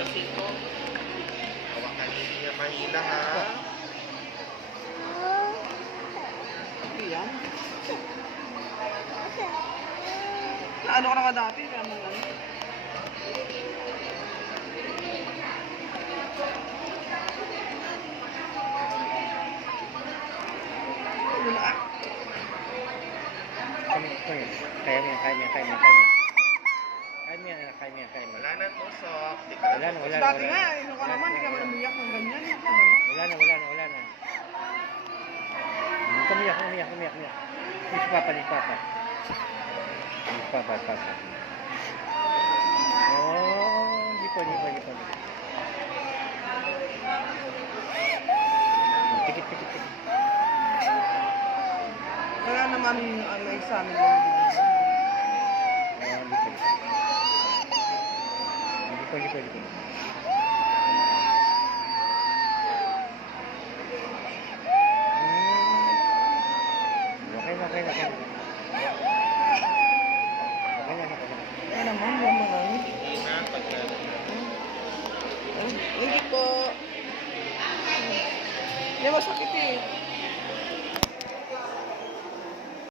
sa siko. Hawakan niya mahina ha. Ano yan? Ano ka na ka dati? Kaya mo lang. Wala. Kaya mo. Wala na tusok. Di ka Wala na, wala na. Dati nga, ino ka naman, hindi ka man umiyak ng ganyan. Wala na. Hindi ka umiyak. Hindi si Papa. Oh, hindi pa. Tikit. Wala naman may examen lang din. Hindi pa. Okay na. Kaya naman, yung mga Hindi na, pag hindi po. Hindi masakit eh.